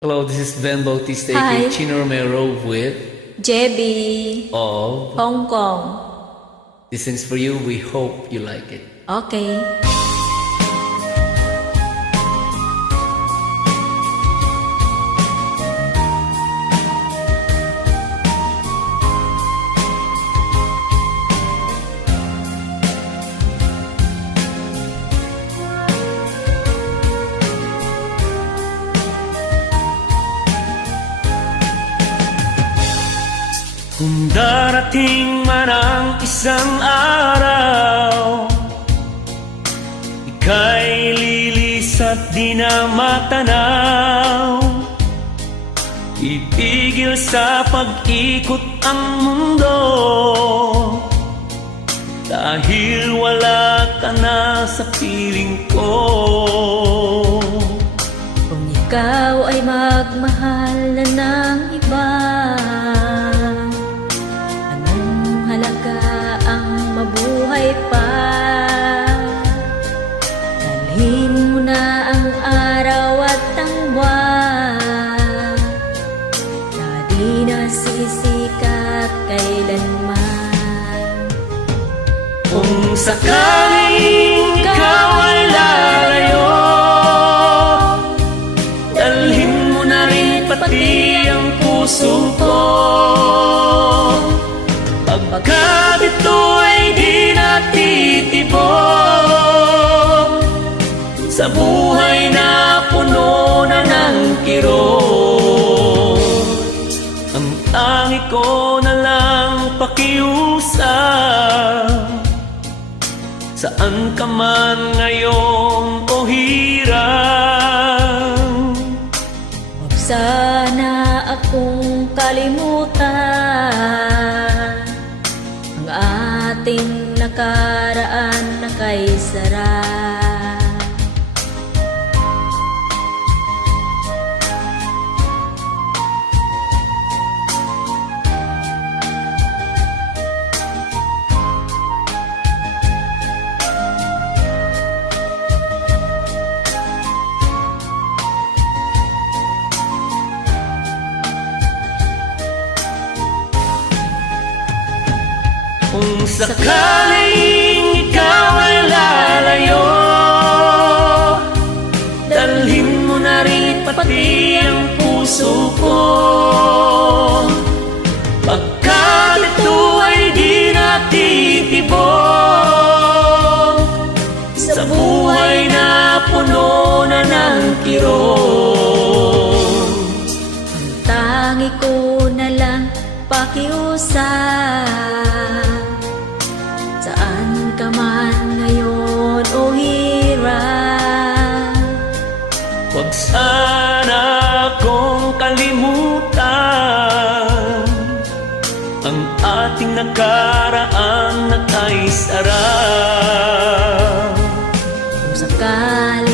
Hello, this is Ben Bautista, Hi. aka Chino Romero with JB, of Hong Kong. This is for you. We hope you like it. Okay. Kung darating man ang isang araw, ika'y lilis at di na matanaw. Itigil sa pag-ikot ang mundo, dahil wala ka na sa piling ko. Kung ikaw ay magmahal na ng iba, anong halaga ang mabuhay pa? Dalhin mo na ang araw at ang buwan, na di nasisikat kailanman. Kung sakaling ikaw ay lalayo, dalhin mo na rin pati ang puso ko. Pagkat ito'y di natitibok sa buhay na puno na ng kirot. Ang tangi ko na lang pakiusap, saan ka man ngayon o hirang. Huwag sana akong kalimutan ang ating nakaraan na kay Sara. Kung sakaling ikaw ay lalayo, dalhin mo na rin pati ang puso ko. Pagkat ito ay di natitibok sa buhay na puno na ng kirot. Ang tangi ko na lang pakiusap, saan ka man ngayon o hirap. Huwag sana akong kalimutan ang ating nakaraan na kay Sara. Kung sakali